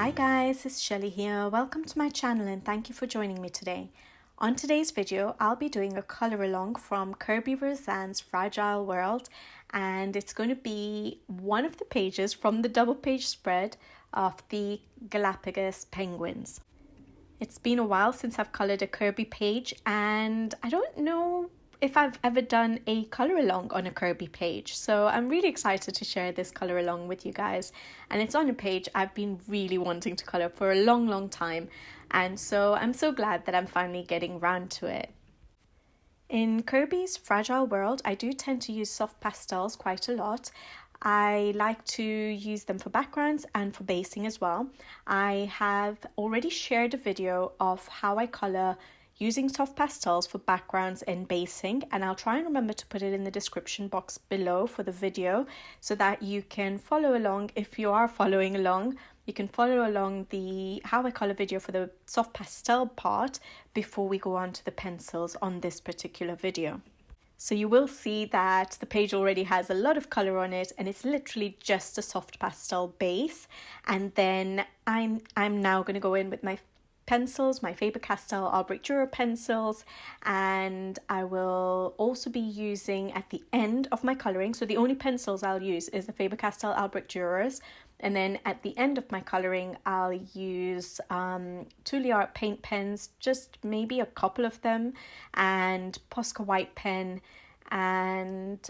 Hi guys, it's Shelly here. Welcome to my channel and thank you for joining me today. On today's video, I'll be doing a colour along from Kerby Rosanes' Fragile World, and it's going to be one of the pages from the double page spread of the Galapagos penguins. It's been a while since I've coloured a Kerby page, and I don't know if I've ever done a colour along on a Kerby page, so I'm really excited to share this colour along with you guys. And it's on a page I've been really wanting to colour for a long time, and so I'm so glad that I'm finally getting round to it. In Kerby's Fragile World, I do tend to use soft pastels quite a lot. I like to use them for backgrounds and for basing as well. I have already shared a video of how I colour using soft pastels for backgrounds and basing, and I'll try and remember to put it in the description box below for the video so that you can follow along. If you are following along, you can follow along the how I colour video for the soft pastel part before we go on to the pencils on this particular video. So you will see that the page already has a lot of colour on it, and it's literally just a soft pastel base. And then I'm now going to go in with my pencils, my Faber Castell Albrecht Dürer pencils, and I will also be using at the end of my colouring, so the only pencils I'll use is the Faber Castell Albrecht Dürers, and then at the end of my colouring I'll use Tooli-art paint pens, just maybe a couple of them, and Posca white pen, and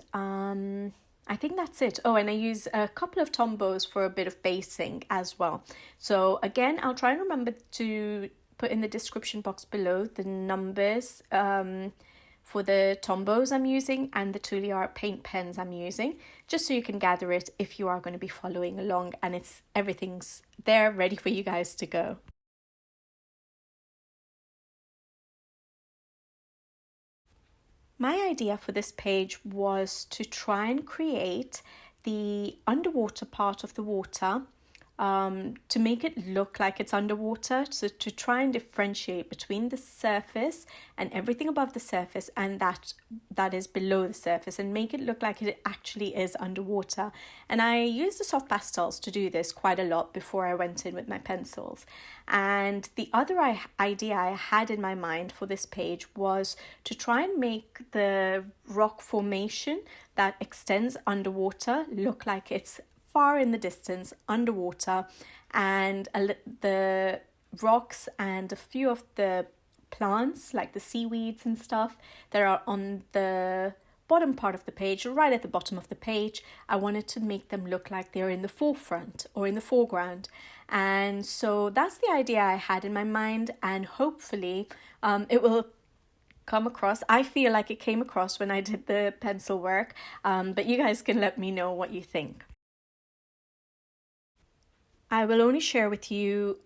I think that's it. Oh, and I use a couple of Tombows for a bit of basing as well. So again, I'll try and remember to put in the description box below the numbers for the Tombows I'm using and the Tooli-art paint pens I'm using, just so you can gather it if you are going to be following along, and everything's there ready for you guys to go. My idea for this page was to try and create the underwater part of the water to make it look like it's underwater, so to try and differentiate between the surface and everything above the surface and that is below the surface, and make it look like it actually is underwater. And I used the soft pastels to do this quite a lot before I went in with my pencils. And the other idea I had in my mind for this page was to try and make the rock formation that extends underwater look like it's far in the distance underwater, and the rocks and a few of the plants like the seaweeds and stuff that are on the bottom part of the page, right at the bottom of the page, I wanted to make them look like they're in the forefront or in the foreground. And so that's the idea I had in my mind, and hopefully it will come across. I feel like it came across when I did the pencil work, but you guys can let me know what you think. I will only share with you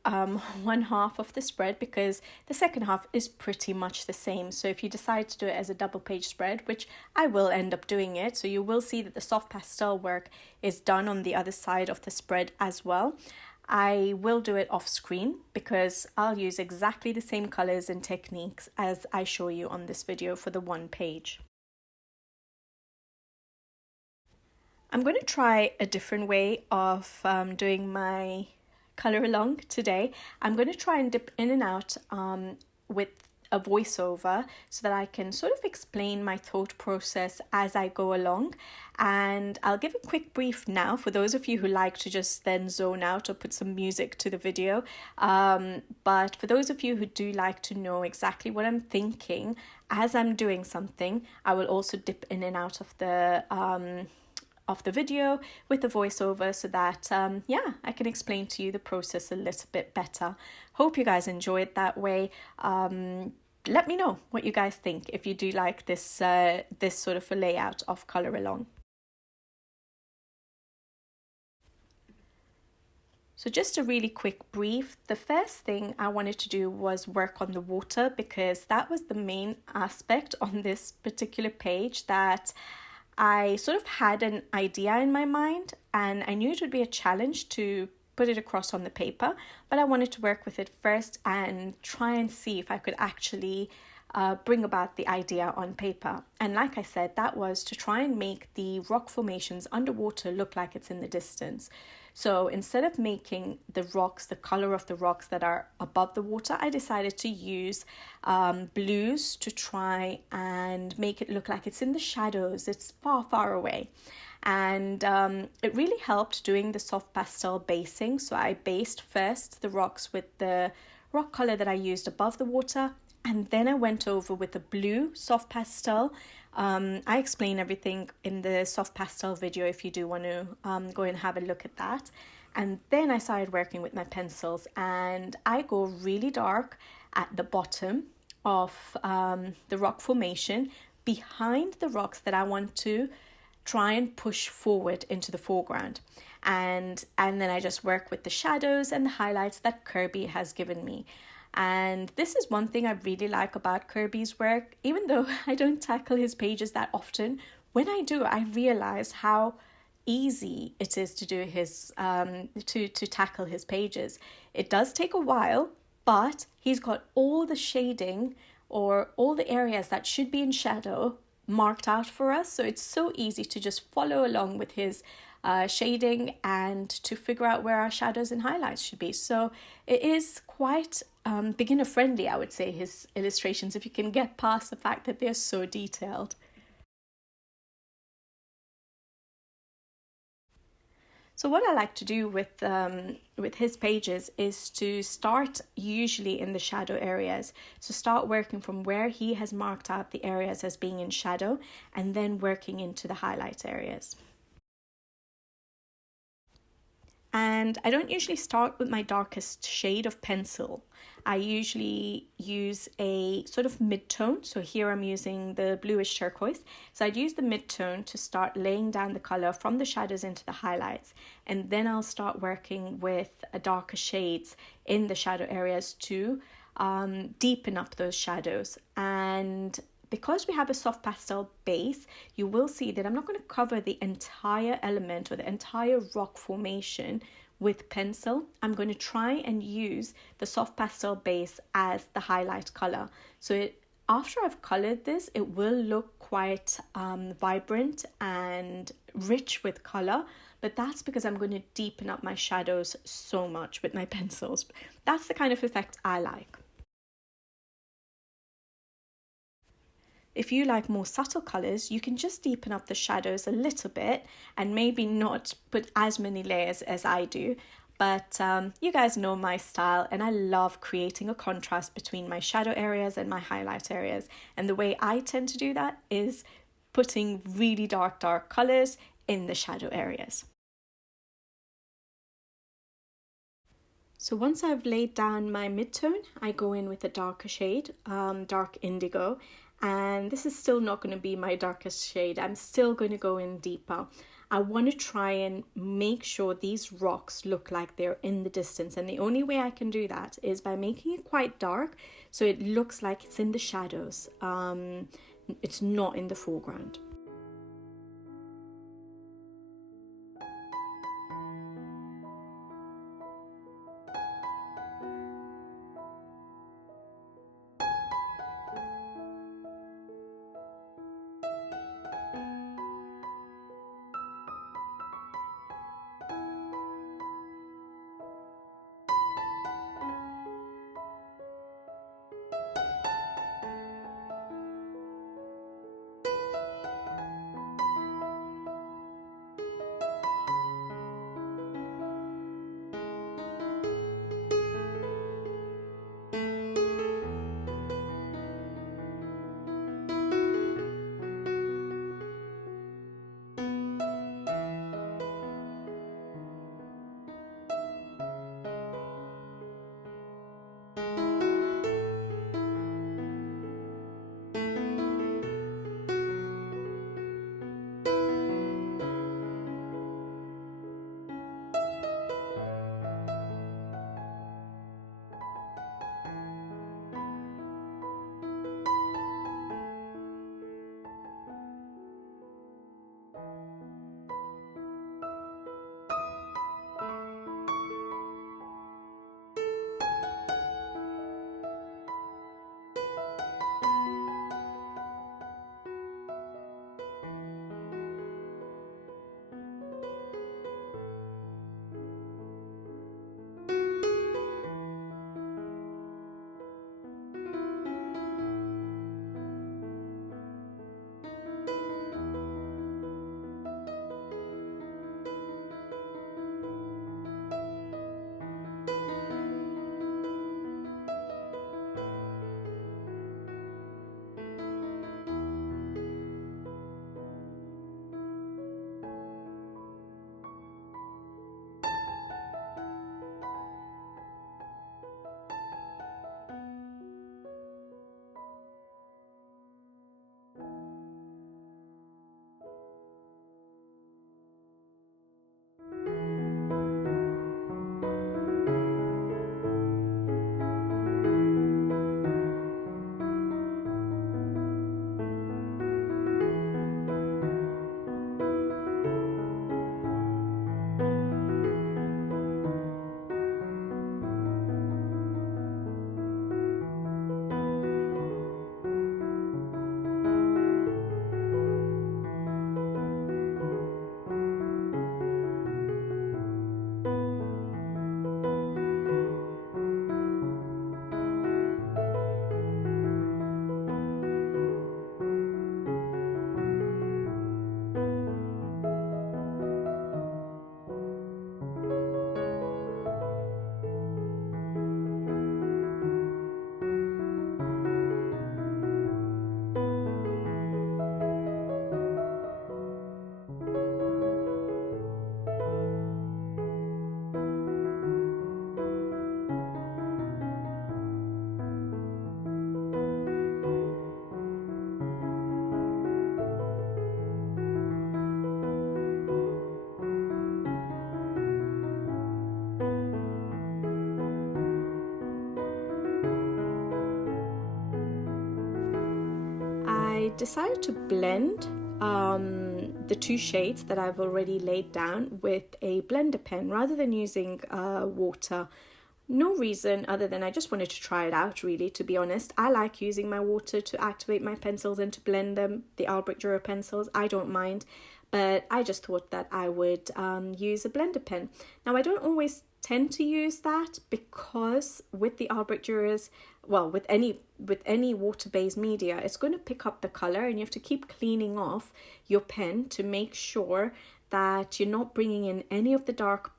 one half of the spread, because the second half is pretty much the same. So if you decide to do it as a double page spread, which I will end up doing it, so you will see that the soft pastel work is done on the other side of the spread as well. I will do it off screen because I'll use exactly the same colours and techniques as I show you on this video for the one page. I'm going to try a different way of doing my colour along today. I'm going to try and dip in and out with a voiceover so that I can sort of explain my thought process as I go along. And I'll give a quick brief now for those of you who like to just then zone out or put some music to the video. But for those of you who do like to know exactly what I'm thinking as I'm doing something, I will also dip in and out of the video with the voiceover so that yeah, I can explain to you the process a little bit better. Hope you guys enjoy it that way. Let me know what you guys think if you do like this this sort of a layout of colour along. So just a really quick brief. The first thing I wanted to do was work on the water, because that was the main aspect on this particular page that I sort of had an idea in my mind, and I knew it would be a challenge to put it across on the paper, but I wanted to work with it first and try and see if I could actually bring about the idea on paper. And like I said, that was to try and make the rock formations underwater look like it's in the distance. So instead of making the rocks, the color of the rocks that are above the water, I decided to use blues to try and make it look like it's in the shadows. It's far, far away. And it really helped doing the soft pastel basing. So I based first the rocks with the rock color that I used above the water, and then I went over with the blue soft pastel. I explain everything in the soft pastel video if you do want to go and have a look at that. And then I started working with my pencils, and I go really dark at the bottom of the rock formation behind the rocks that I want to try and push forward into the foreground. And then I just work with the shadows and the highlights that Kerby has given me. And this is one thing I really like about Kerby's work. Even though I don't tackle his pages that often, when I do, I realize how easy it is to do his to tackle his pages. It does take a while, but he's got all the shading or all the areas that should be in shadow marked out for us. So it's so easy to just follow along with his shading and to figure out where our shadows and highlights should be. So it is quite beginner friendly, I would say, his illustrations, if you can get past the fact that they're so detailed. So what I like to do with his pages is to start usually in the shadow areas. So start working from where he has marked out the areas as being in shadow, and then working into the highlight areas. And I don't usually start with my darkest shade of pencil. I usually use a sort of mid-tone. So here I'm using the bluish turquoise. So I'd use the mid-tone to start laying down the color from the shadows into the highlights. And then I'll start working with darker shades in the shadow areas to deepen up those shadows. And because we have a soft pastel base, you will see that I'm not going to cover the entire element or the entire rock formation with pencil. I'm going to try and use the soft pastel base as the highlight color. So after I've colored this, it will look quite vibrant and rich with color, but that's because I'm going to deepen up my shadows so much with my pencils. That's the kind of effect I like. If you like more subtle colours, you can just deepen up the shadows a little bit and maybe not put as many layers as I do. But you guys know my style, and I love creating a contrast between my shadow areas and my highlight areas. And the way I tend to do that is putting really dark colours in the shadow areas. So once I've laid down my mid-tone, I go in with a darker shade, dark indigo. And this is still not going to be my darkest shade. I'm still going to go in deeper. I want to try and make sure these rocks look like they're in the distance. And the only way I can do that is by making it quite dark so it looks like it's in the shadows. It's not in the foreground. decided to blend the two shades that I've already laid down with a blender pen rather than using water. No reason other than I just wanted to try it out, really, to be honest. I like using my water to activate my pencils and to blend them, the Albrecht Dürer pencils. I don't mind, but I just thought that I would use a blender pen. Now, I don't always tend to use that because with the Albrecht Dürers, well, with any water-based media, it's going to pick up the color, and you have to keep cleaning off your pen to make sure that you're not bringing in any of the dark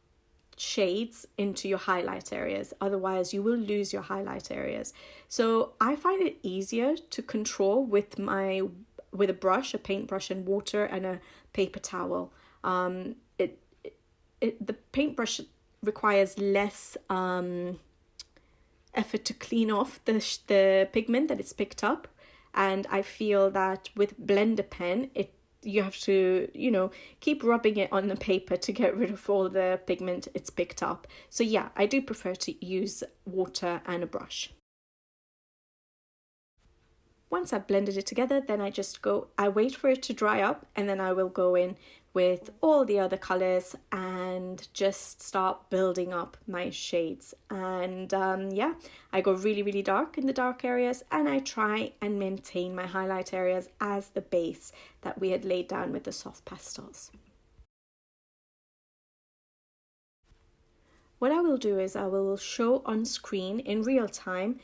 shades into your highlight areas. Otherwise, you will lose your highlight areas. So I find it easier to control with a brush, a paintbrush, and water, and a paper towel. The paintbrush requires less effort to clean off the pigment that it's picked up, and I feel that with blender pen you have to, keep rubbing it on the paper to get rid of all the pigment it's picked up. So yeah, I do prefer to use water and a brush. Once I've blended it together, then I wait for it to dry up, and then I will go in with all the other colors and just start building up my shades. And I go really, really dark in the dark areas, and I try and maintain my highlight areas as the base that we had laid down with the soft pastels. What I will do is I will show on screen in real time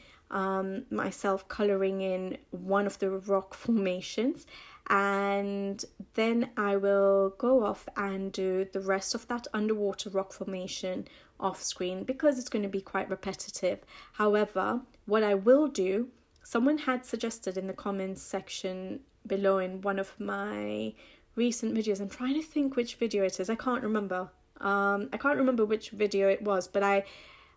myself coloring in one of the rock formations, and then I will go off and do the rest of that underwater rock formation off screen because it's going to be quite repetitive. However, what I will do, someone had suggested in the comments section below in one of my recent videos, I'm trying to think which video it is, I can't remember which video it was, but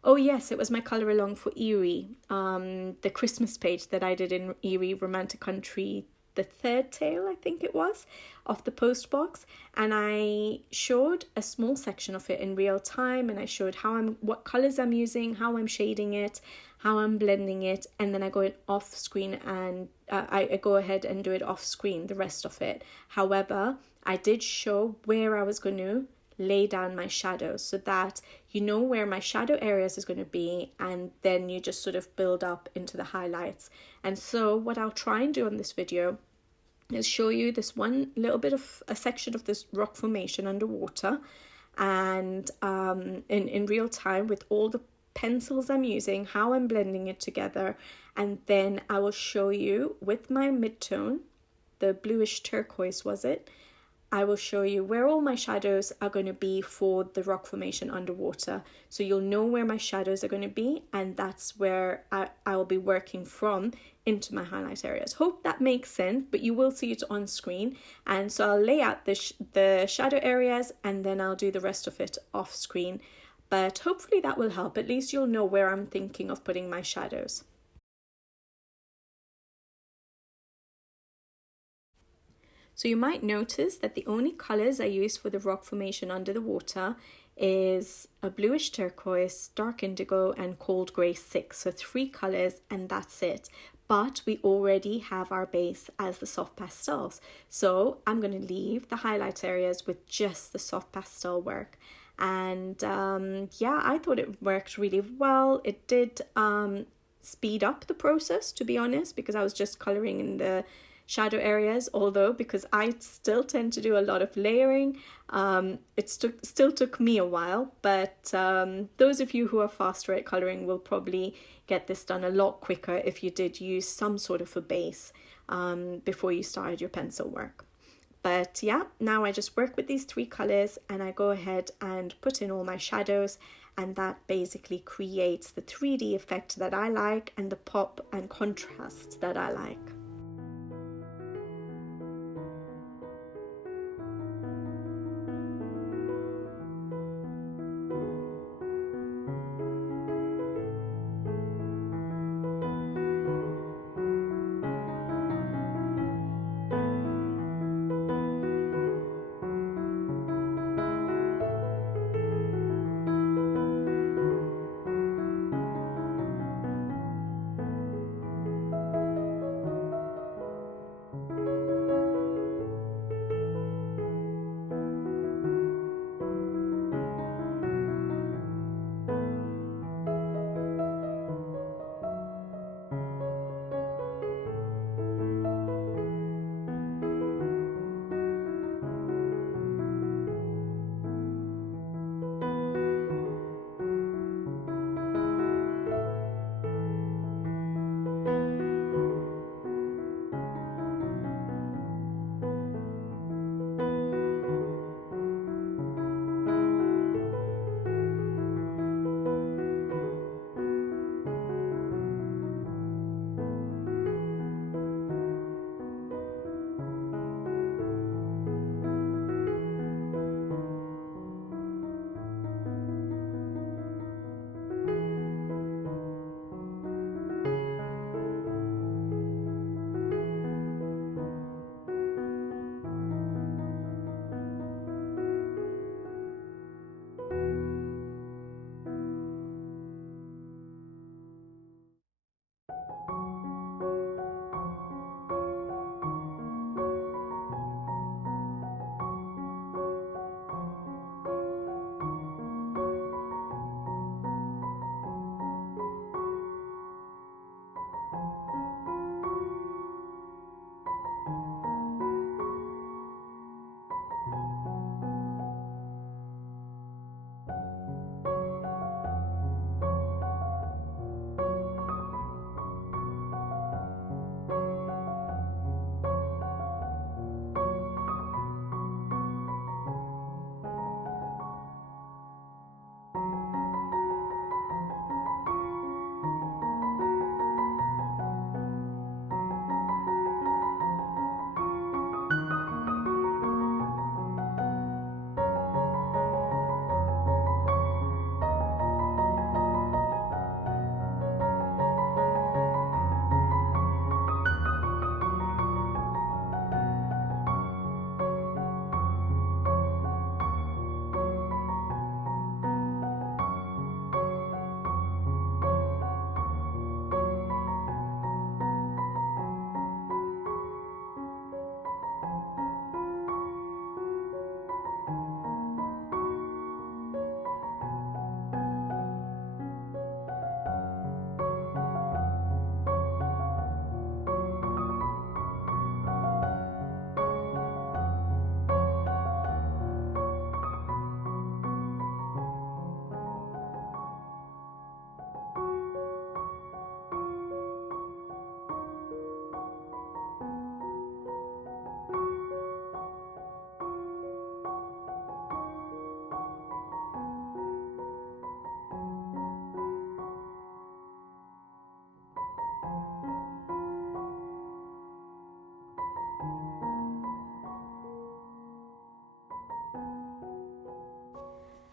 oh yes, it was my colour along for Ivory, the Christmas page that I did in Ivory Romantic Country, the third tale, I think it was, of the post box, and I showed a small section of it in real time, and I showed what colours I'm using, how I'm shading it, how I'm blending it, and then I go in off screen and I go ahead and do it off screen, the rest of it. However, I did show where I was going to lay down my shadows so that you know where my shadow areas is going to be, and then you just sort of build up into the highlights. And so what I'll try and do on this video is show you this one little bit of a section of this rock formation underwater, and in real time with all the pencils I'm using, how I'm blending it together, and then I will show you with my mid-tone, the bluish turquoise was it, I will show you where all my shadows are going to be for the rock formation underwater. So you'll know where my shadows are going to be, and that's where I will be working from into my highlight areas. Hope that makes sense, but you will see it on screen. And so I'll lay out the shadow areas, and then I'll do the rest of it off screen. But hopefully that will help. At least you'll know where I'm thinking of putting my shadows. So you might notice that the only colours I use for the rock formation under the water is a bluish turquoise, dark indigo, and cold grey 6. So 3 colours, and that's it. But we already have our base as the soft pastels. So I'm going to leave the highlight areas with just the soft pastel work. And I thought it worked really well. It did speed up the process, to be honest, because I was just colouring in the shadow areas, although because I still tend to do a lot of layering, it still took me a while, but those of you who are faster at colouring will probably get this done a lot quicker if you did use some sort of a base before you started your pencil work. But yeah, now I just work with these 3 colours and I go ahead and put in all my shadows, and that basically creates the 3D effect that I like and the pop and contrast that I like.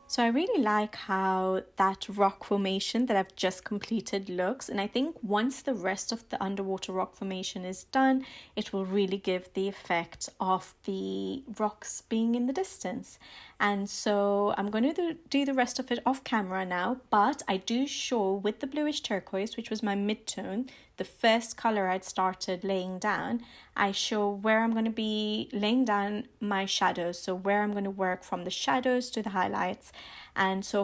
So I really like how that rock formation that I've just completed looks, and I think once the rest of the underwater rock formation is done, it will really give the effect of the rocks being in the distance. And so I'm going to do the rest of it off camera now, but I do show with the bluish turquoise, which was my mid-tone, the first colour I'd started laying down, I show where I'm going to be laying down my shadows, so where I'm going to work from the shadows to the highlights. And so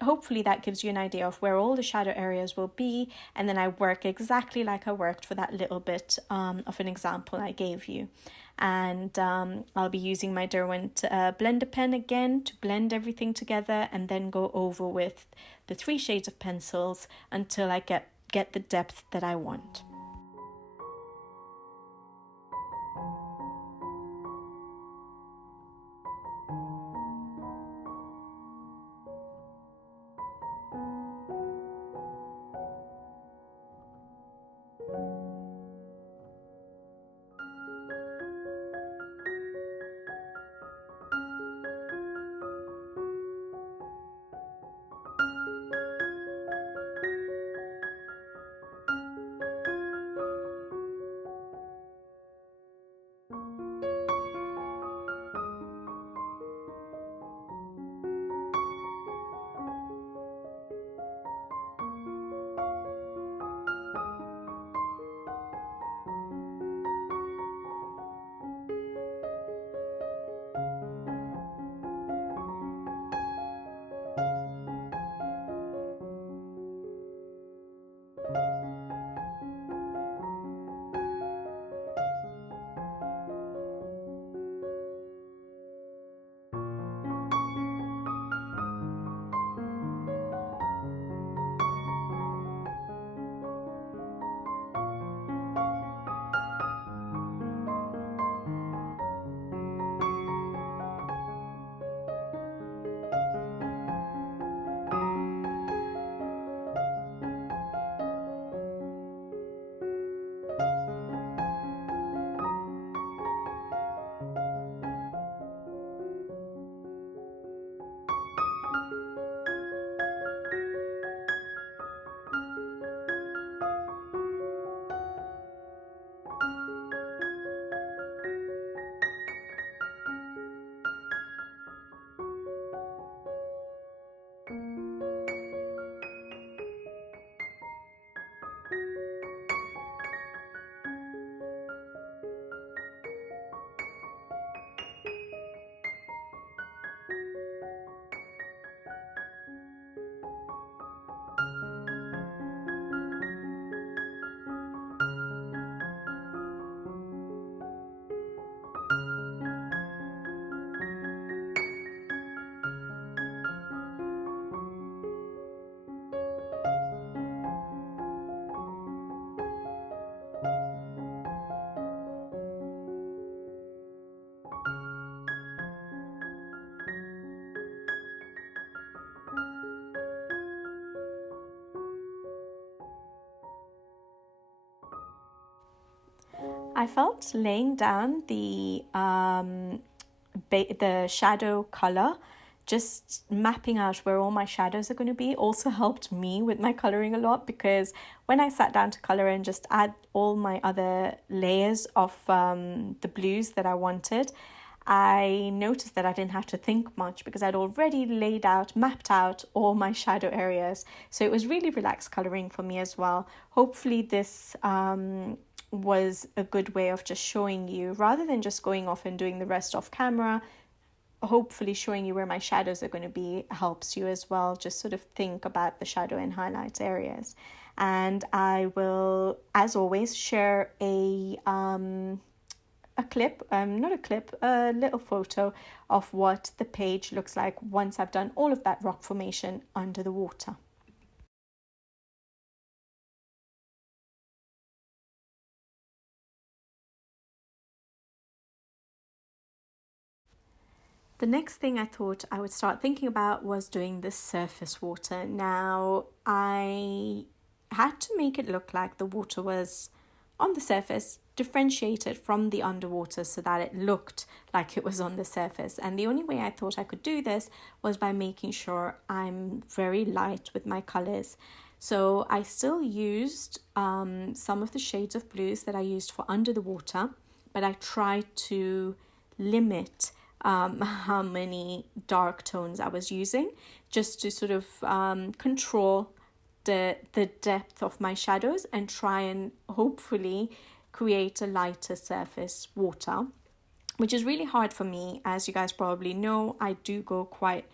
hopefully that gives you an idea of where all the shadow areas will be, and then I work exactly like I worked for that little bit of an example I gave you. And I'll be using my Derwent blender pen again to blend everything together, and then go over with the 3 shades of pencils until I get the depth that I want. I felt laying down the shadow color, just mapping out where all my shadows are going to be, also helped me with my coloring a lot, because when I sat down to color and just add all my other layers of the blues that I wanted, I noticed that I didn't have to think much because I'd already mapped out all my shadow areas. So it was really relaxed coloring for me as well. Hopefully this was a good way of just showing you, rather than just going off and doing the rest off camera, hopefully showing you where my shadows are going to be helps you as well. Just sort of think about the shadow and highlight areas. And I will, as always, share a little photo of what the page looks like once I've done all of that rock formation under the water. The next thing I thought I would start thinking about was doing the surface water. Now, I had to make it look like the water was on the surface, differentiate it from the underwater so that it looked like it was on the surface. And the only way I thought I could do this was by making sure I'm very light with my colors. So I still used some of the shades of blues that I used for under the water, but I tried to limit how many dark tones I was using, just to sort of control the depth of my shadows and try and hopefully create a lighter surface water, which is really hard for me. As you guys probably know, I do go quite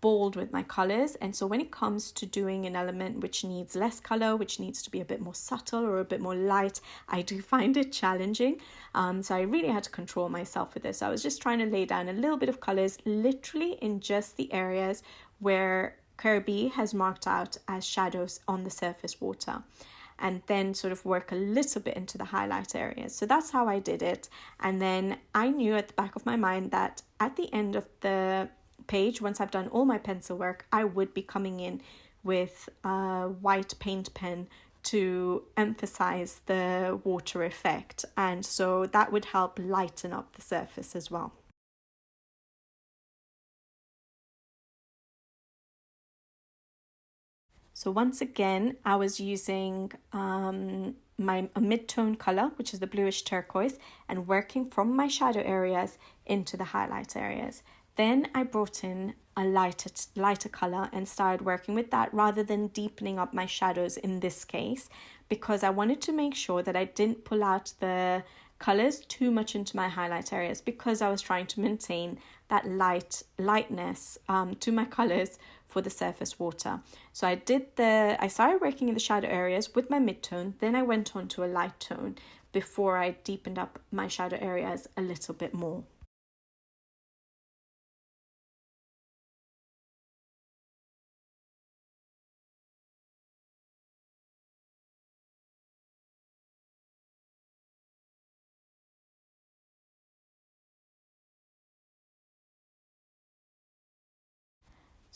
bold with my colors, and so when it comes to doing an element which needs less color, which needs to be a bit more subtle or a bit more light, I do find it challenging. So I really had to control myself with this. I was just trying to lay down a little bit of colors literally in just the areas where Kerby has marked out as shadows on the surface water, and then sort of work a little bit into the highlight areas. So that's how I did it. And then I knew at the back of my mind that at the end of the page, once I've done all my pencil work, I would be coming in with a white paint pen to emphasize the water effect, and so that would help lighten up the surface as well. So once again, I was using a mid-tone color, which is the bluish turquoise, and working from my shadow areas into the highlight areas. Then I brought in a lighter color and started working with that rather than deepening up my shadows in this case, because I wanted to make sure that I didn't pull out the colors too much into my highlight areas, because I was trying to maintain that lightness to my colors for the surface water. So I started working in the shadow areas with my mid-tone, then I went on to a light tone before I deepened up my shadow areas a little bit more.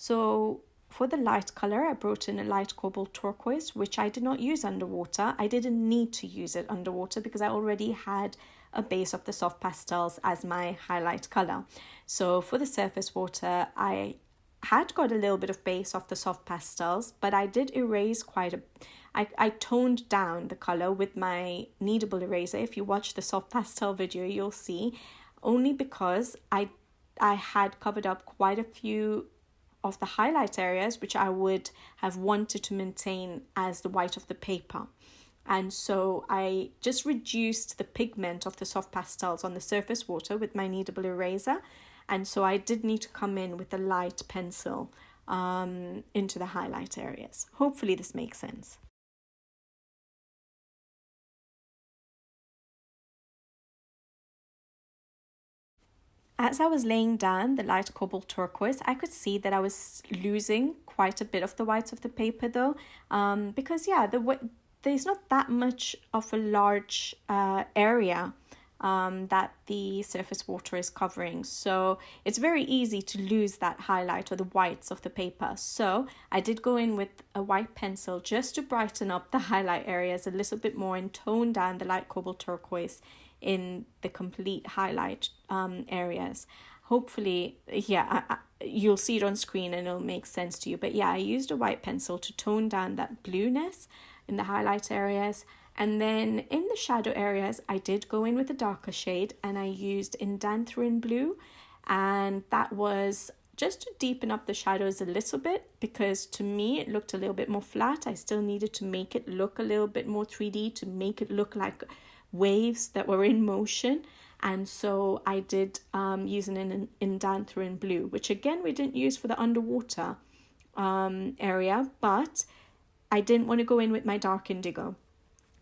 So for the light color, I brought in a light cobalt turquoise, which I did not use underwater. I didn't need to use it underwater because I already had a base of the soft pastels as my highlight color. So for the surface water, I had got a little bit of base of the soft pastels, but I did erase I toned down the color with my kneadable eraser. If you watch the soft pastel video, you'll see, only because I had covered up quite a few of the highlight areas which I would have wanted to maintain as the white of the paper. And so I just reduced the pigment of the soft pastels on the surface water with my kneadable eraser. And so I did need to come in with a light pencil into the highlight areas. Hopefully this makes sense. As I was laying down the light cobalt turquoise, I could see that I was losing quite a bit of the whites of the paper though, because there's not that much of a large area that the surface water is covering. So it's very easy to lose that highlight or the whites of the paper. So I did go in with a white pencil just to brighten up the highlight areas a little bit more and tone down the light cobalt turquoise in the complete highlight areas. Hopefully, you'll see it on screen and it'll make sense to you. But yeah, I used a white pencil to tone down that blueness in the highlight areas. And then in the shadow areas, I did go in with a darker shade and I used Indantherene blue. And that was just to deepen up the shadows a little bit, because to me it looked a little bit more flat. I still needed to make it look a little bit more 3D, to make it look like waves that were in motion. And so I did use an Indantherene blue, which again we didn't use for the underwater area, but I didn't want to go in with my dark indigo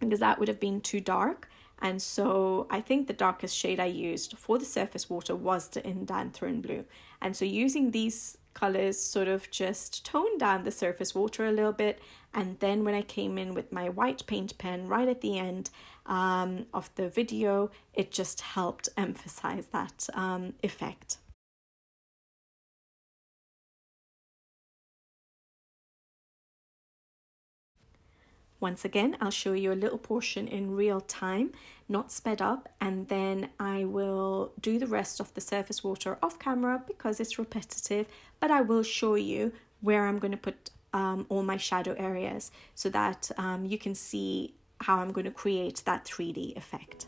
because that would have been too dark. And so I think the darkest shade I used for the surface water was the Indantherene blue. And so using these colors sort of just toned down the surface water a little bit. And then when I came in with my white paint pen right at the end of the video, it just helped emphasize that effect. Once again, I'll show you a little portion in real time, not sped up, and then I will do the rest of the surface water off camera because it's repetitive, but I will show you where I'm going to put all my shadow areas so that you can see how I'm going to create that 3D effect.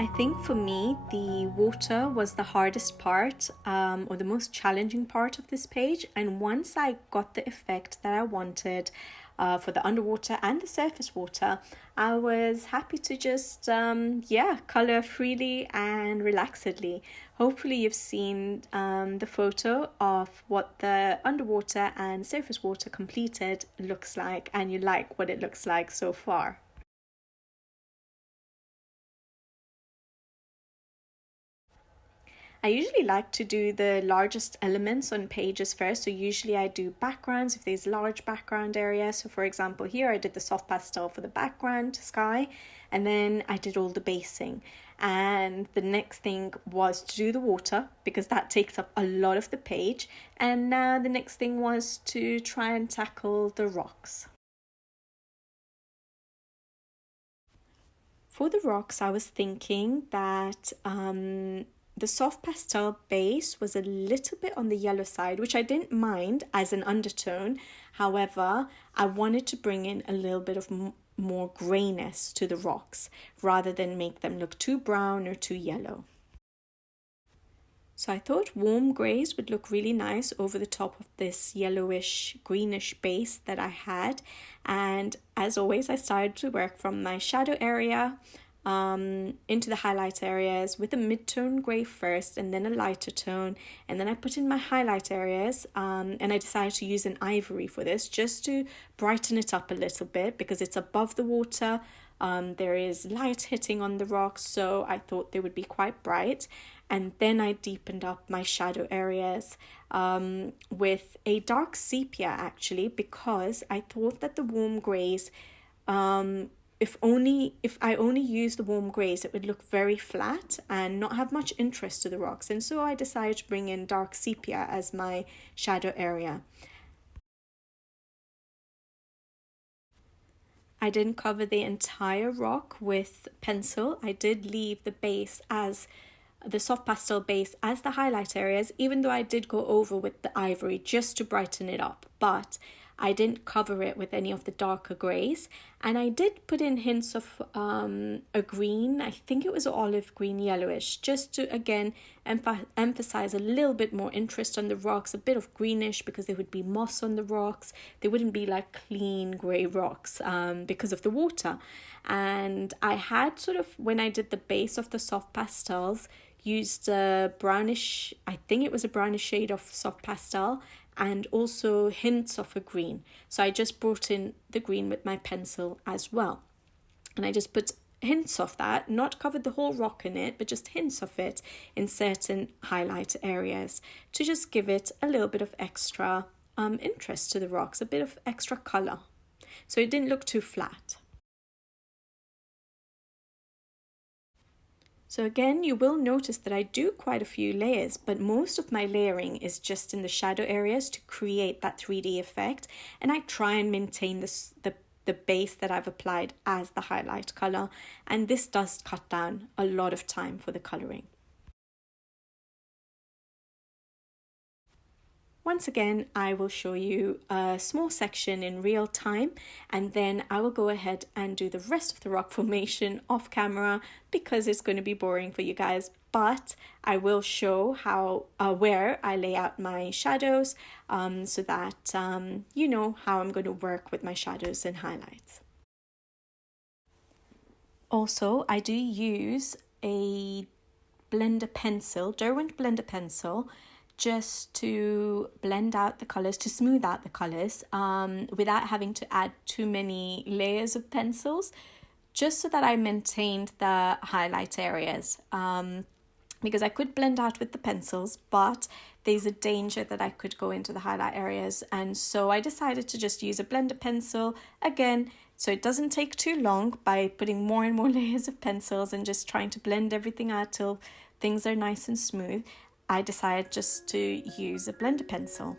I think for me, the water was the hardest part or the most challenging part of this page. And once I got the effect that I wanted for the underwater and the surface water, I was happy to just, color freely and relaxedly. Hopefully you've seen the photo of what the underwater and surface water completed looks like, and you like what it looks like so far. I usually like to do the largest elements on pages first. So usually I do backgrounds if there's large background area. So for example, here I did the soft pastel for the background sky, and then I did all the basing. And the next thing was to do the water, because that takes up a lot of the page. And now the next thing was to try and tackle the rocks. For the rocks, I was thinking that the soft pastel base was a little bit on the yellow side, which I didn't mind as an undertone. However, I wanted to bring in a little bit of more grayness to the rocks rather than make them look too brown or too yellow. So I thought warm greys would look really nice over the top of this yellowish greenish base that I had. And as always, I started to work from my shadow area into the highlight areas with a mid-tone grey first, and then a lighter tone, and then I put in my highlight areas, and I decided to use an ivory for this just to brighten it up a little bit because it's above the water. There is light hitting on the rocks, so I thought they would be quite bright. And then I deepened up my shadow areas with a dark sepia, actually, because I thought that the warm greys, if I only used the warm greys, it would look very flat and not have much interest to the rocks. And so I decided to bring in dark sepia as my shadow area. I didn't cover the entire rock with pencil. I did leave the base as the soft pastel base as the highlight areas, even though I did go over with the ivory just to brighten it up, but I didn't cover it with any of the darker greys. And I did put in hints of a green, I think it was olive green yellowish, just to again emphasize a little bit more interest on the rocks, a bit of greenish because there would be moss on the rocks. They wouldn't be like clean grey rocks because of the water. And I had sort of, when I did the base of the soft pastels, used a brownish, I think it was a brownish shade of soft pastel, and also hints of a green. So I just brought in the green with my pencil as well. And I just put hints of that, not covered the whole rock in it, but just hints of it in certain highlight areas to just give it a little bit of extra interest to the rocks, a bit of extra color. So it didn't look too flat. So again, you will notice that I do quite a few layers, but most of my layering is just in the shadow areas to create that 3D effect. And I try and maintain the base that I've applied as the highlight color. And this does cut down a lot of time for the coloring. Once again, I will show you a small section in real time, and then I will go ahead and do the rest of the rock formation off camera because it's going to be boring for you guys. But I will show how where I lay out my shadows so that you know how I'm going to work with my shadows and highlights. Also, I do use a blender pencil, Derwent blender pencil, just to blend out the colors, to smooth out the colors without having to add too many layers of pencils, just so that I maintained the highlight areas. Because I could blend out with the pencils, but there's a danger that I could go into the highlight areas. And so I decided to just use a blender pencil again, so it doesn't take too long by putting more and more layers of pencils and just trying to blend everything out till things are nice and smooth. I decided just to use a blender pencil.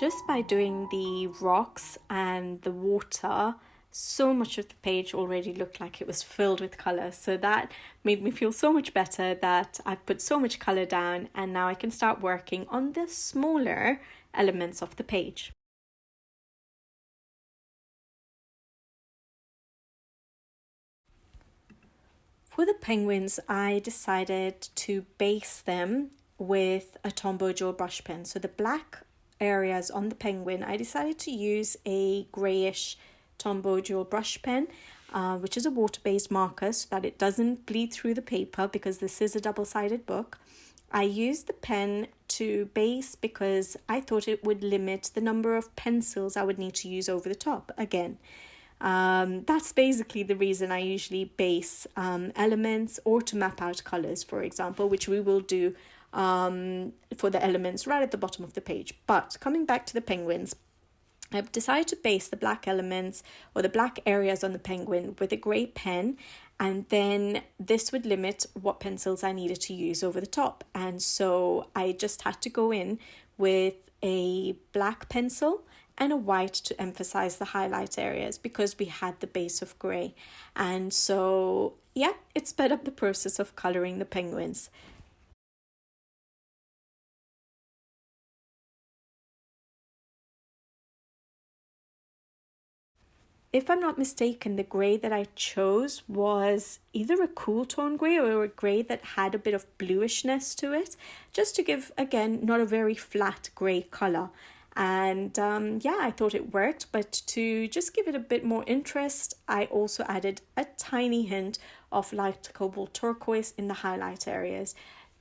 Just by doing the rocks and the water, so much of the page already looked like it was filled with colour. So that made me feel so much better that I've put so much colour down, and now I can start working on the smaller elements of the page. For the penguins, I decided to base them with a Tombow gel brush pen. So the black areas on the penguin, I decided to use a greyish Tombow gel brush pen, which is a water-based marker, so that it doesn't bleed through the paper, because this is a double-sided book. I used the pen to base because I thought it would limit the number of pencils I would need to use over the top again. That's basically the reason I usually base elements, or to map out colours, for example, which we will do for the elements right at the bottom of the page. But coming back to the penguins, I've decided to base the black elements or the black areas on the penguin with a grey pen, and then this would limit what pencils I needed to use over the top. And so I just had to go in with a black pencil and a white to emphasize the highlight areas, because we had the base of grey. And so, yeah, it sped up the process of colouring the penguins. If I'm not mistaken, the grey that I chose was either a cool tone grey or a grey that had a bit of bluishness to it, just to give, again, not a very flat grey colour. And yeah, I thought it worked, but to just give it a bit more interest, I also added a tiny hint of light cobalt turquoise in the highlight areas.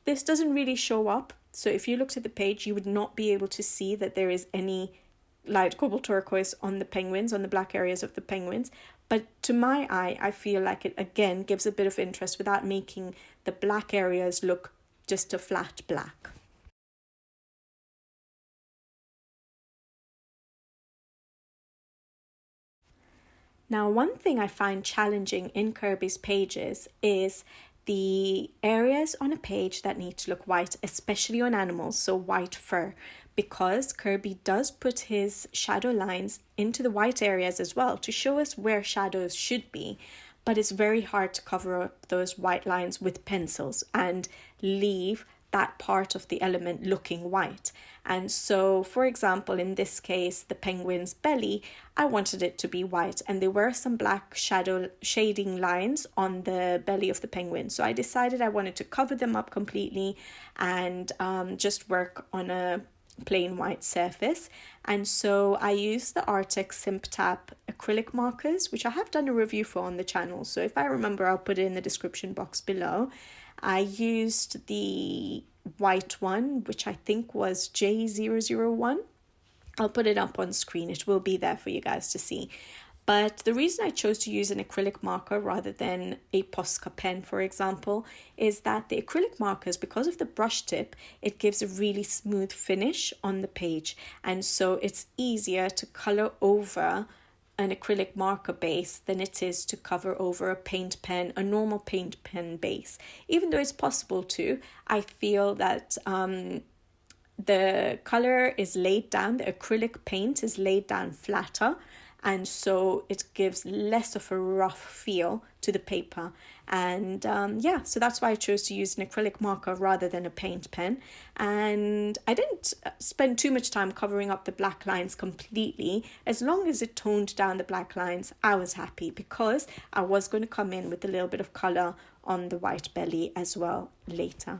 This doesn't really show up, so if you looked at the page, you would not be able to see that there is any light cobalt turquoise on the penguins, on the black areas of the penguins. But to my eye, I feel like it again gives a bit of interest without making the black areas look just a flat black. Now, one thing I find challenging in Kerby's pages is the areas on a page that need to look white, especially on animals, so white fur, because Kerby does put his shadow lines into the white areas as well to show us where shadows should be. But it's very hard to cover up those white lines with pencils and leave that part of the element looking white. And so, for example, in this case, the penguin's belly, I wanted it to be white, and there were some black shadow shading lines on the belly of the penguin. So I decided I wanted to cover them up completely and just work on a plain white surface. And so I used the Arrtx Simptap acrylic markers, which I have done a review for on the channel. So if I remember, I'll put it in the description box below. I used the white one, which I think was J001. I'll put it up on screen. It will be there for you guys to see. But the reason I chose to use an acrylic marker rather than a Posca pen, for example, is that the acrylic markers, because of the brush tip, it gives a really smooth finish on the page. And so it's easier to colour over an acrylic marker base than it is to cover over a paint pen, a normal paint pen base. Even though it's possible to, I feel that the colour is laid down, the acrylic paint is laid down flatter, and so it gives less of a rough feel to the paper. And yeah, so that's why I chose to use an acrylic marker rather than a paint pen. And I didn't spend too much time covering up the black lines completely. As long as it toned down the black lines, I was happy, because I was going to come in with a little bit of colour on the white belly as well later.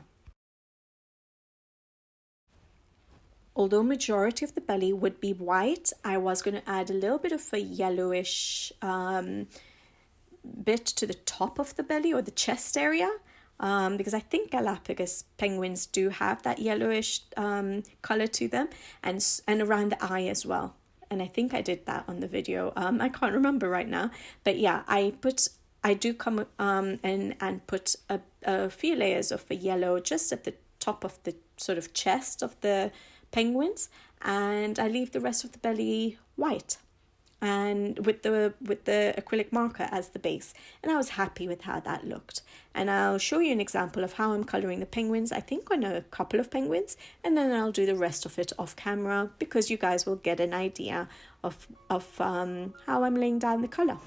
Although majority of the belly would be white, I was going to add a little bit of a yellowish bit to the top of the belly or the chest area, because I think Galapagos penguins do have that yellowish colour to them, and around the eye as well. And I think I did that on the video. I can't remember right now, but yeah, I do come and put a few layers of a yellow just at the top of the sort of chest of the penguins, and I leave the rest of the belly white. and with the acrylic marker as the base, and I was happy with how that looked. And I'll show you an example of how I'm colouring the penguins, I think on a couple of penguins, and then I'll do the rest of it off camera because you guys will get an idea of how I'm laying down the colour.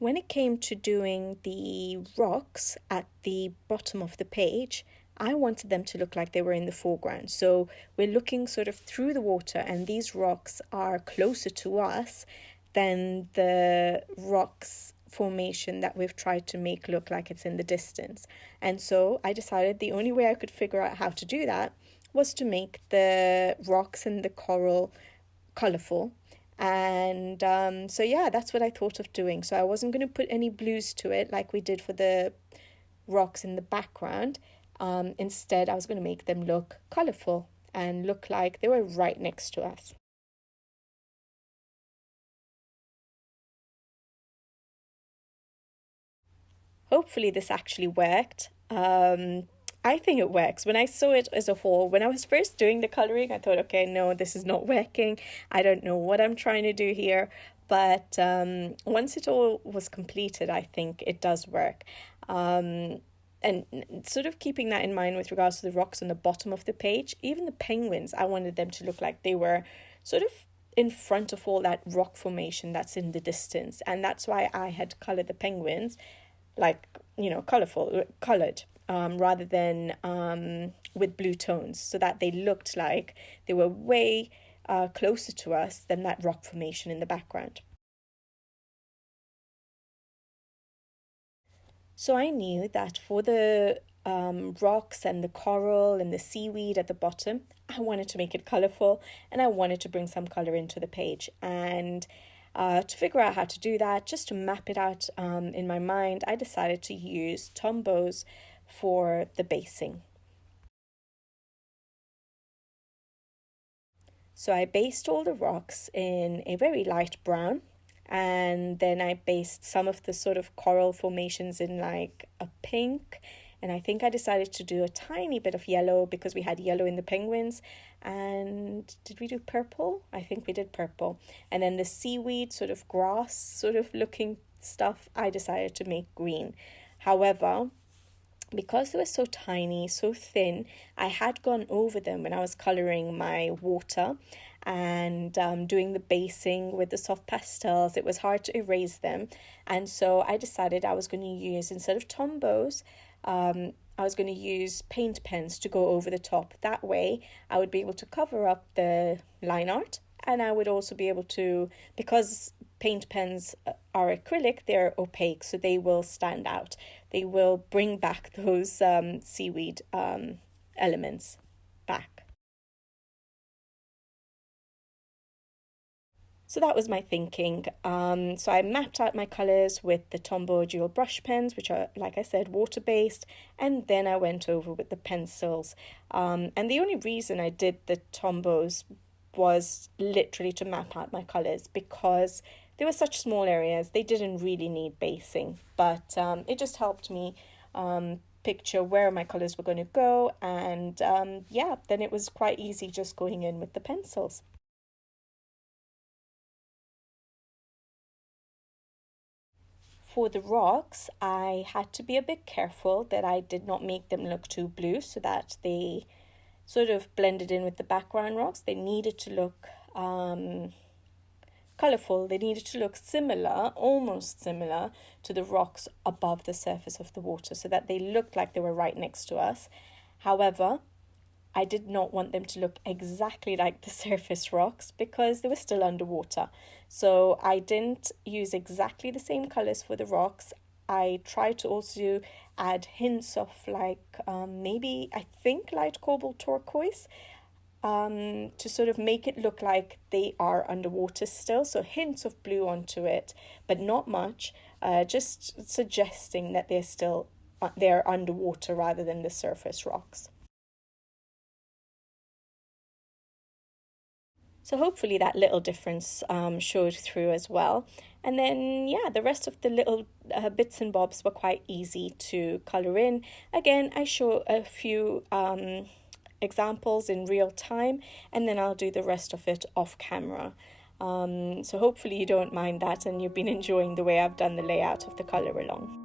When it came to doing the rocks at the bottom of the page, I wanted them to look like they were in the foreground. So we're looking sort of through the water, and these rocks are closer to us than the rocks formation that we've tried to make look like it's in the distance. And so I decided the only way I could figure out how to do that was to make the rocks and the coral colourful. And so yeah, that's what I thought of doing. So I wasn't going to put any blues to it like we did for the rocks in the background. Instead, I was going to make them look colourful and look like they were right next to us. Hopefully this actually worked. I think it works. When I saw it as a whole, when I was first doing the colouring, I thought, okay, no, this is not working. I don't know what I'm trying to do here. But once it all was completed, I think it does work. And sort of keeping that in mind with regards to the rocks on the bottom of the page, even the penguins, I wanted them to look like they were sort of in front of all that rock formation that's in the distance. And that's why I had coloured the penguins like, coloured, rather than with blue tones, so that they looked like they were way closer to us than that rock formation in the background. So I knew that for the rocks and the coral and the seaweed at the bottom, I wanted to make it colourful, and I wanted to bring some colour into the page. And to figure out how to do that, just to map it out in my mind, I decided to use Tombows for the basing. So I based all the rocks in a very light brown, and then I based some of the sort of coral formations in like a pink, and I think I decided to do a tiny bit of yellow because we had yellow in the penguins. And did we do purple? I think we did purple. And then the seaweed, sort of grass sort of looking stuff, I decided to make green. However, because they were so tiny, so thin, I had gone over them when I was colouring my water and doing the basing with the soft pastels. It was hard to erase them, and so I decided I was going to use, instead of Tombows, I was going to use paint pens to go over the top. That way I would be able to cover up the line art, and I would also be able to, because paint pens are acrylic, they're opaque, so they will stand out. They will bring back those seaweed elements back. So that was my thinking. So I mapped out my colours with the Tombow dual brush pens, which are, like I said, water-based, and then I went over with the pencils. And the only reason I did the Tombows was literally to map out my colours, because they were such small areas, they didn't really need basing. But it just helped me picture where my colours were going to go, and yeah, then it was quite easy just going in with the pencils. For the rocks, I had to be a bit careful that I did not make them look too blue, so that they sort of blended in with the background rocks. They needed to look colourful. They needed to look similar, almost similar, to the rocks above the surface of the water, so that they looked like they were right next to us. However, I did not want them to look exactly like the surface rocks because they were still underwater. So I didn't use exactly the same colours for the rocks. I tried to also add hints of like maybe, I think, light cobalt turquoise, to sort of make it look like they are underwater still. So hints of blue onto it, but not much, just suggesting that they're underwater rather than the surface rocks. So hopefully that little difference showed through as well. And then, yeah, the rest of the little bits and bobs were quite easy to colour in. Again, I show a few examples in real time, and then I'll do the rest of it off camera. So hopefully you don't mind that, and you've been enjoying the way I've done the layout of the colour along.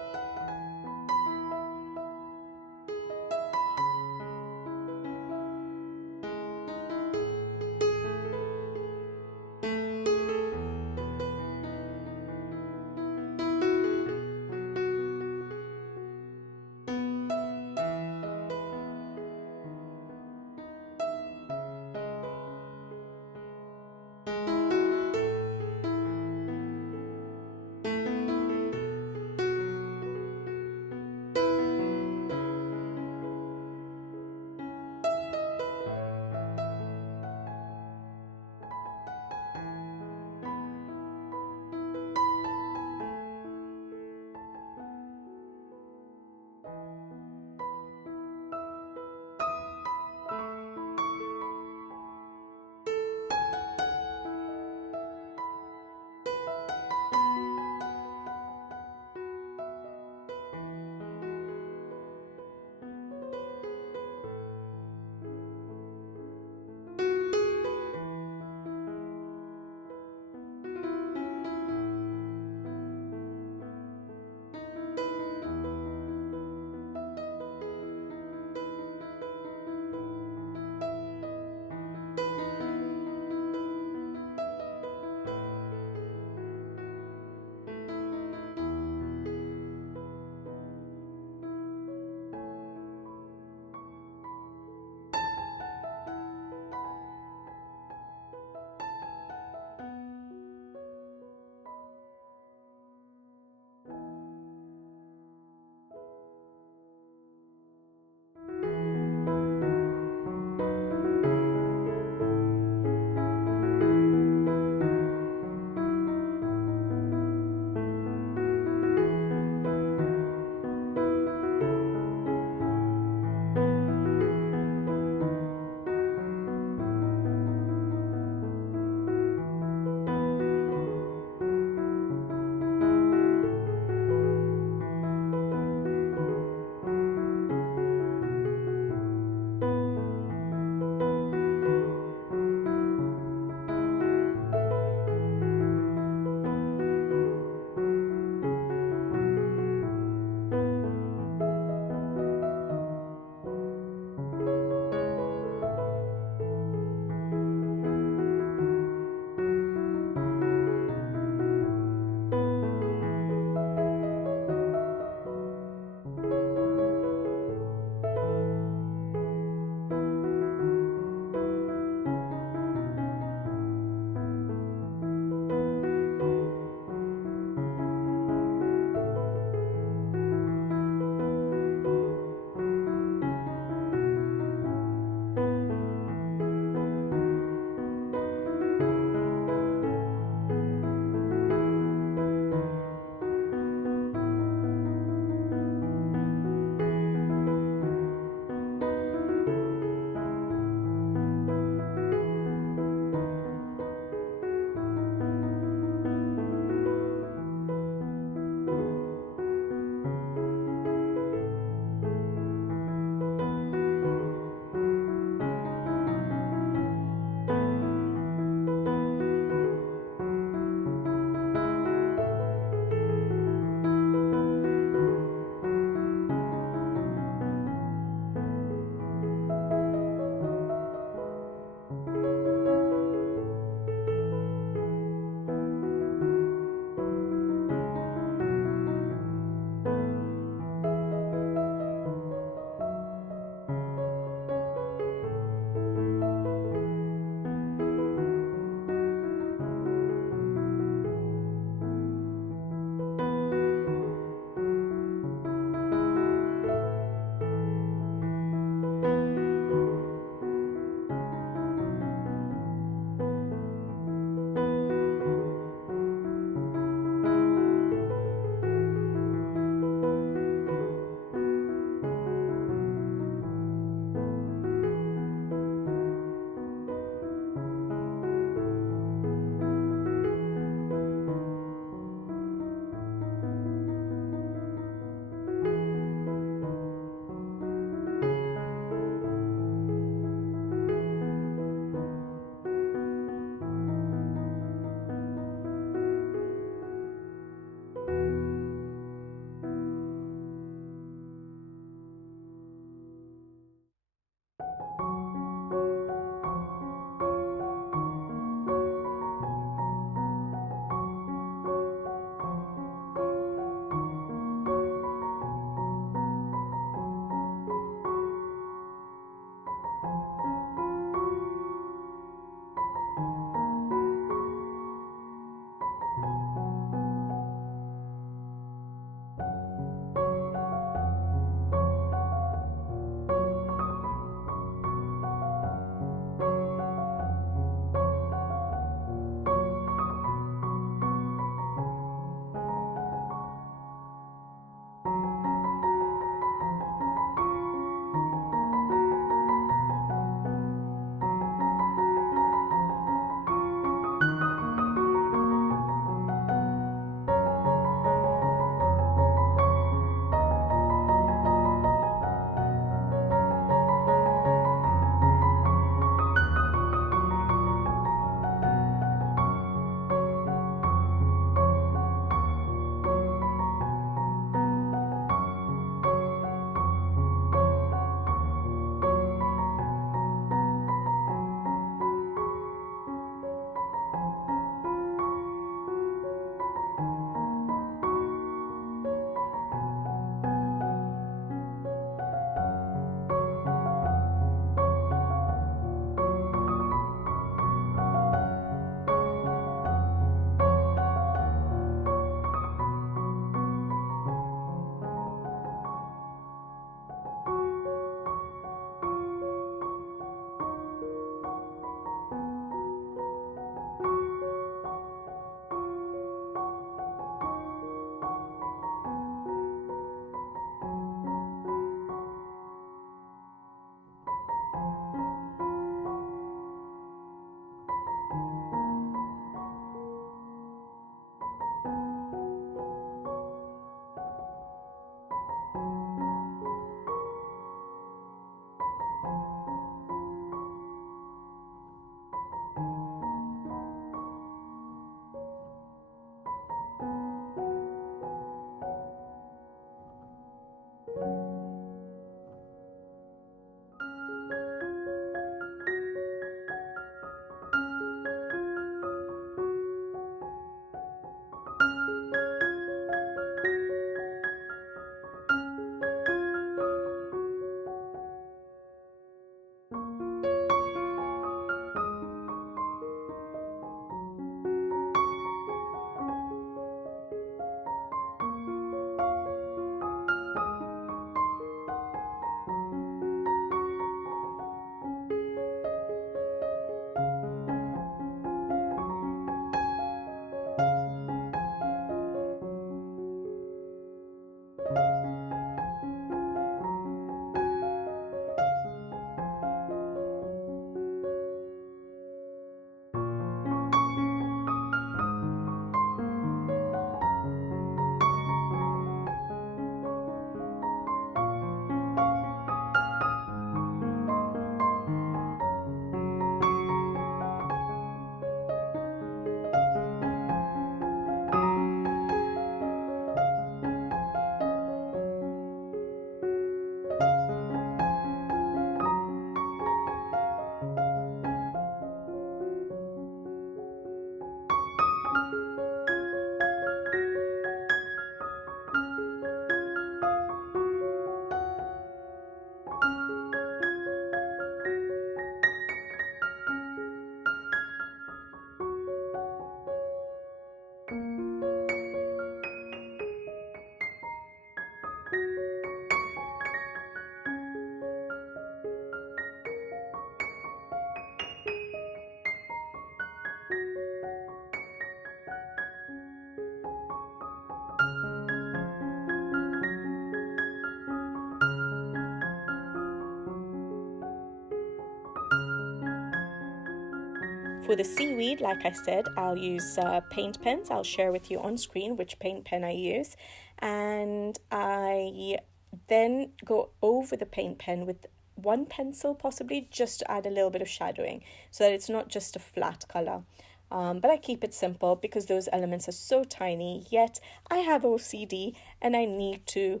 For the seaweed, like I said, I'll use paint pens. I'll share with you on screen which paint pen I use. And I then go over the paint pen with one pencil possibly, just to add a little bit of shadowing so that it's not just a flat colour. But I keep it simple because those elements are so tiny, yet I have OCD and I need to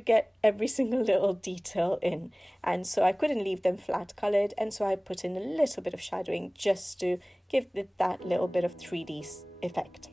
get every single little detail in, and so I couldn't leave them flat coloured, and so I put in a little bit of shadowing just to give it that little bit of 3D effect.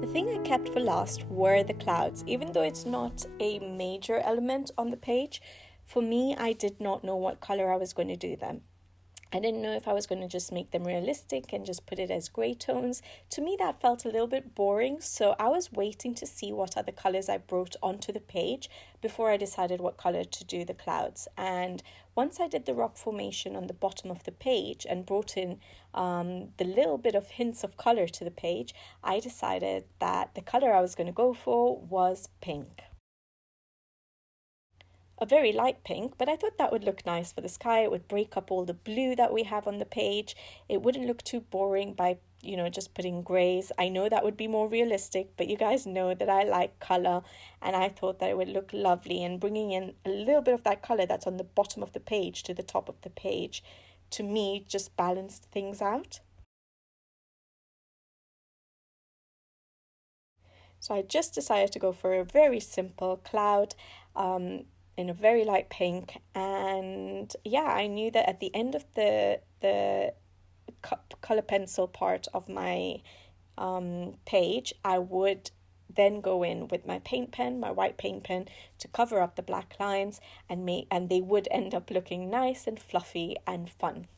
The thing I kept for last were the clouds. Even though it's not a major element on the page, for me, I did not know what color I was going to do them. I didn't know if I was going to just make them realistic and just put it as grey tones. To me, that felt a little bit boring, so I was waiting to see what other colours I brought onto the page before I decided what colour to do the clouds. And once I did the rock formation on the bottom of the page and brought in the little bit of hints of colour to the page, I decided that the colour I was going to go for was pink. A very light pink, but I thought that would look nice for the sky. It would break up all the blue that we have on the page. It wouldn't look too boring by, just putting grays. I know that would be more realistic, but you guys know that I like color, and I thought that it would look lovely, and bringing in a little bit of that color that's on the bottom of the page to the top of the page, to me, just balanced things out. So I just decided to go for a very simple cloud in a very light pink. And yeah, I knew that at the end of the color pencil part of my page, I would then go in with my paint pen, my white paint pen, to cover up the black lines and they would end up looking nice and fluffy and fun.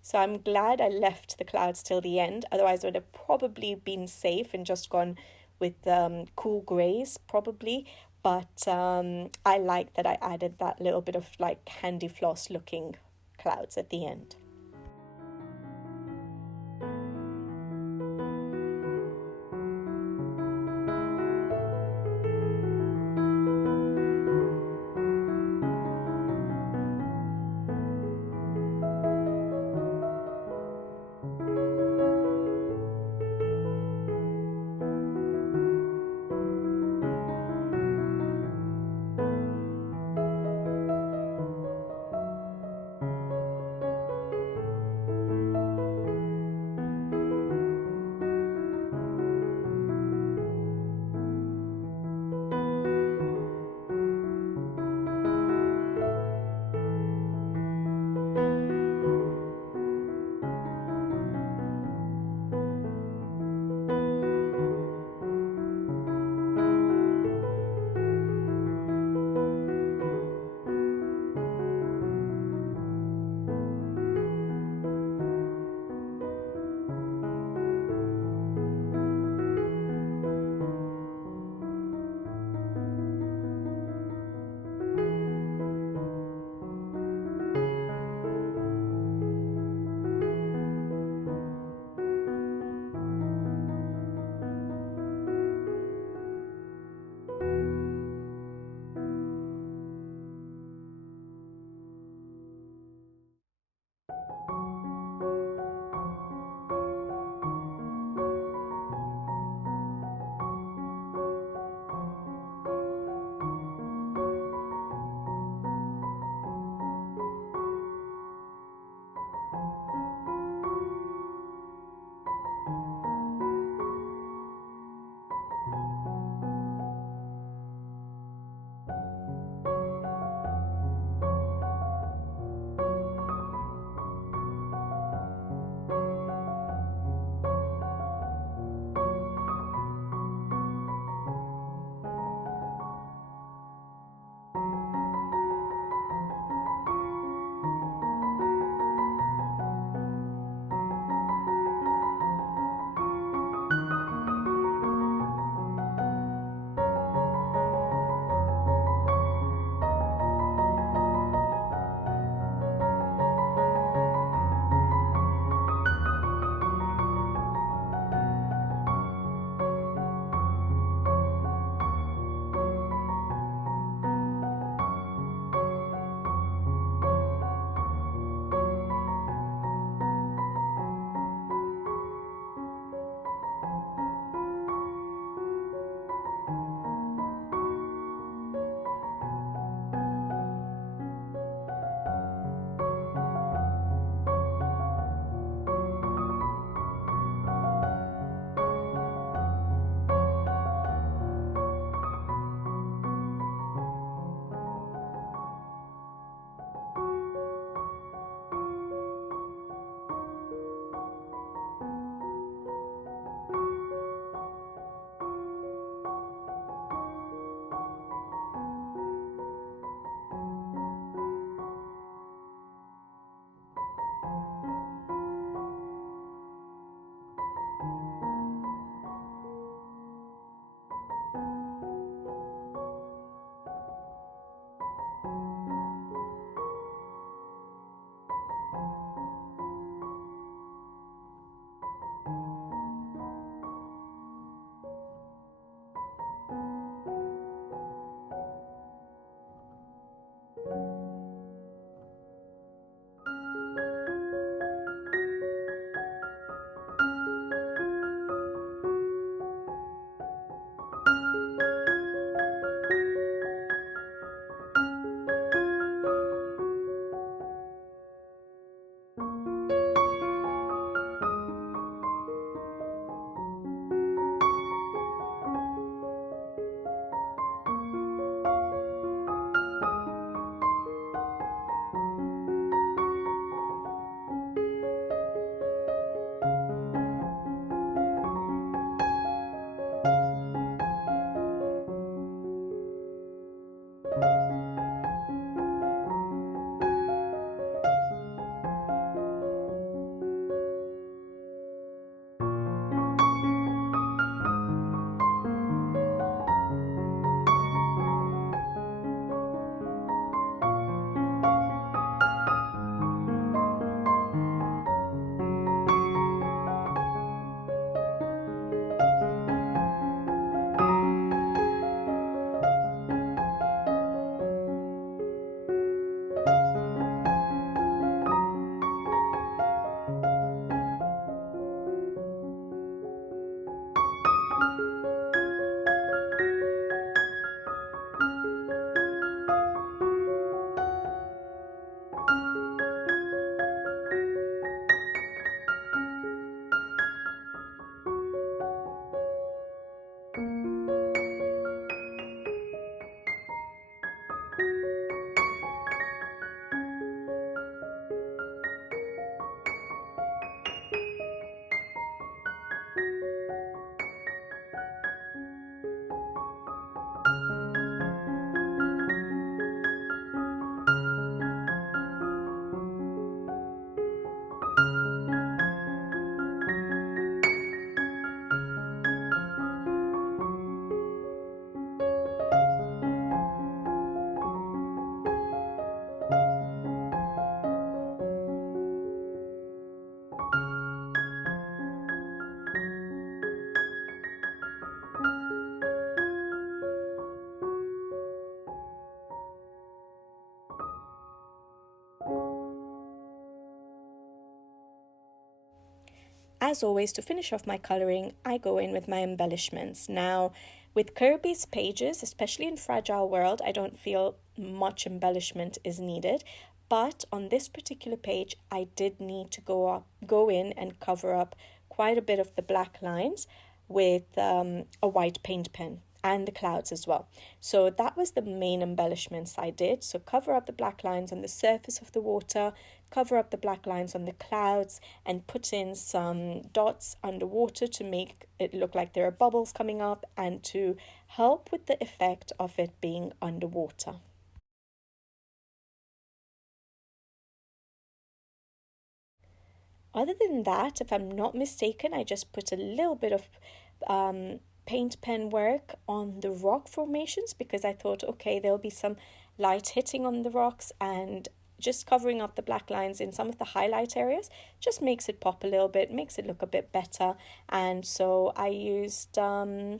So I'm glad I left the clouds till the end, otherwise I would have probably been safe and just gone with cool greys probably. But I like that I added that little bit of like handy floss looking clouds at the end. as always, to finish off my colouring, I go in with my embellishments. Now, with Kerby's pages, especially in Fragile World, I don't feel much embellishment is needed. But on this particular page, I did need to go in and cover up quite a bit of the black lines with a white paint pen, and the clouds as well. So that was the main embellishments I did. So cover up the black lines on the surface of the water, cover up the black lines on the clouds, and put in some dots underwater to make it look like there are bubbles coming up and to help with the effect of it being underwater. Other than that, if I'm not mistaken, I just put a little bit of paint pen work on the rock formations because I thought, okay, there'll be some light hitting on the rocks, and just covering up the black lines in some of the highlight areas just makes it pop a little bit, makes it look a bit better. And so I used a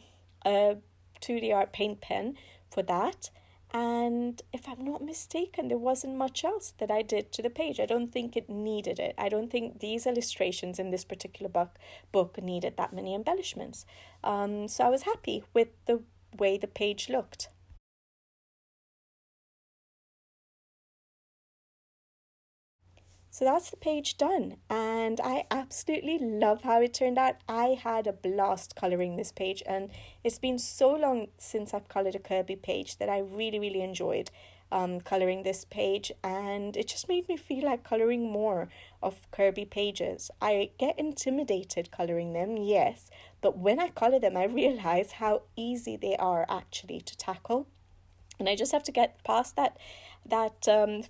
Tooli-art paint pen for that. And if I'm not mistaken, there wasn't much else that I did to the page. I don't think it needed it. I don't think these illustrations in this particular book needed that many embellishments. So I was happy with the way the page looked. So that's the page done, and I absolutely love how it turned out. I had a blast colouring this page, and it's been so long since I've coloured a Kerby page that I really enjoyed colouring this page, and it just made me feel like colouring more of Kerby pages. I get intimidated colouring them, yes, but when I colour them I realise how easy they are actually to tackle. And I just have to get past that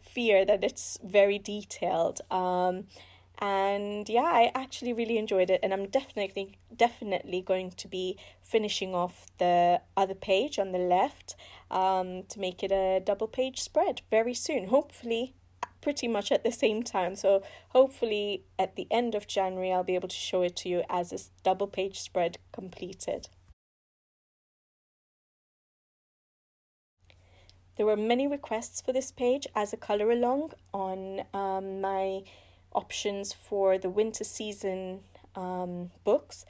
fear that it's very detailed. And yeah, I actually really enjoyed it, and I'm definitely going to be finishing off the other page on the left to make it a double page spread very soon, hopefully pretty much at the same time. So hopefully at the end of January I'll be able to show it to you as a double page spread completed. There were many requests for this page as a colour along on my options for the winter season books,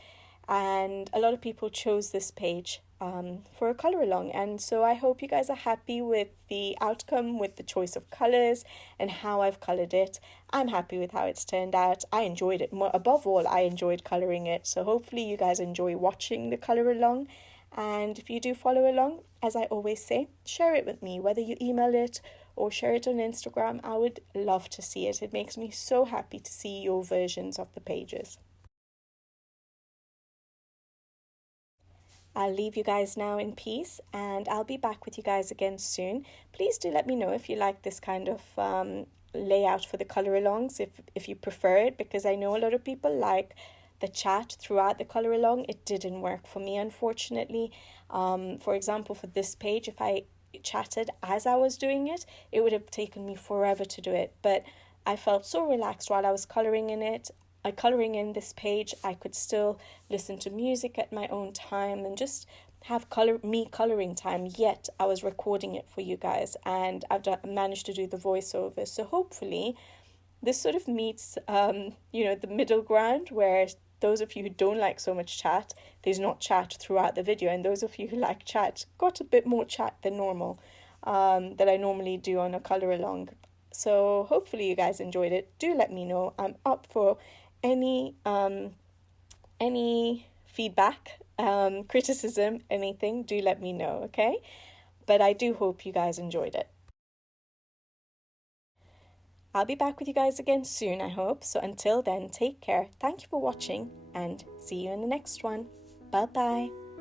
and a lot of people chose this page for a colour along, and so I hope you guys are happy with the outcome, with the choice of colours and how I've coloured it. I'm happy with how it's turned out. I enjoyed it. Above all, I enjoyed colouring it, so hopefully you guys enjoy watching the colour along. And if you do follow along, as I always say, share it with me, whether you email it or share it on Instagram. I would love to see it. It makes me so happy to see your versions of the pages. I'll leave you guys now in peace, and I'll be back with you guys again soon. Please do let me know if you like this kind of layout for the colour alongs, if you prefer it, because I know a lot of people like the chat throughout the colour along. It didn't work for me, unfortunately. For example, for this page, if I chatted as I was doing it, it would have taken me forever to do it, but I felt so relaxed while I was colouring in this page. I could still listen to music at my own time and just have colouring time, yet I was recording it for you guys, and I've managed to do the voiceover. So hopefully this sort of meets the middle ground, where those of you who don't like so much chat, there's not chat throughout the video, and those of you who like chat got a bit more chat than normal that I normally do on a colour along. So hopefully you guys enjoyed it. Do let me know. I'm up for any feedback, criticism, anything. Do let me know, okay? But I do hope you guys enjoyed it. I'll be back with you guys again soon, I hope. So until then, take care. Thank you for watching, and see you in the next one. Bye-bye.